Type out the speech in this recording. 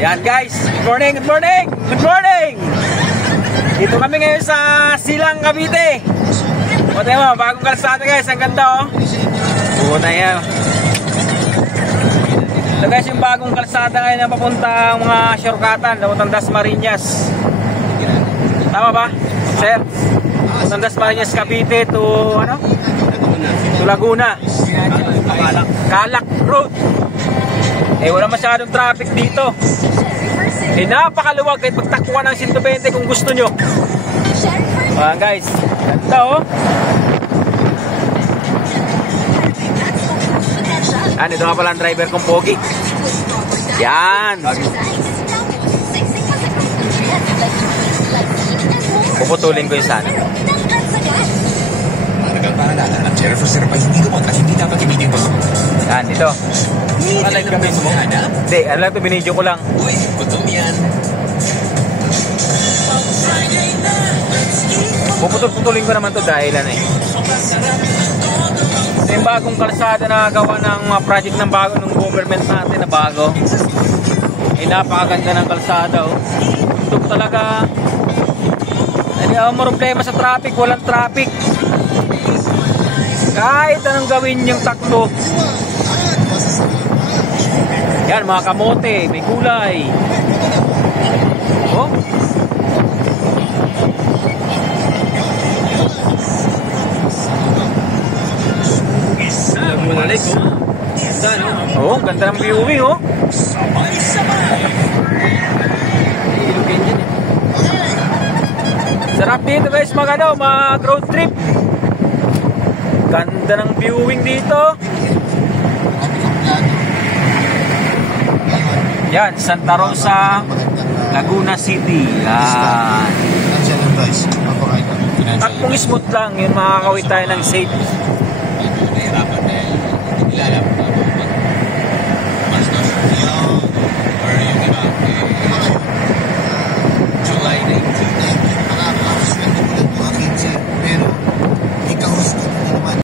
Ayan guys, good morning, good morning, good morning. Dito kami ngayon sa Silang, Cavite. O tayo mo, bagong kalsada guys, ang ganda oh. Puta yan. Ito guys yung bagong kalsada ngayon na papuntang mga shortcutan, papuntang Dasmariñas. Tama ba, sir? Papuntang Dasmariñas, Cavite to ano? To Laguna. Calak Road. Eh wala masyadong traffic dito. Eh napakaluwag kahit magtakbuhan ng 120 kung gusto nyo. Ayan guys, ganda oh. Yan, ito nga pala ang driver kong pogi. Yan. Puputulin ko yung sana. Ang Jennifer Serap ay hindi lumag at hindi dapat ibigay mo. Yan, ito. Alay ka mismo, Ana? Hindi, alam ito, binidyo ko lang. Uy, gutom yan. Puputulin ko naman ito dahil ano eh. Ito yung bagong kalsada na gawa ng project ng bago ng government natin na bago. Eh napakaganda ng kalsada oh. Ito talaga. Hindi ako problema sa traffic, walang traffic. Kahit anong gawin yung takbo. Yan mga kamote, may gulay. Oh. Oh, ganda ng viewing oh. Sarap dito guys mag road trip. Ganda ng viewing dito. Yan, Santa Rosa, Laguna City. Yan. Takbong smooth lang, yun makakawit tayo ng safe.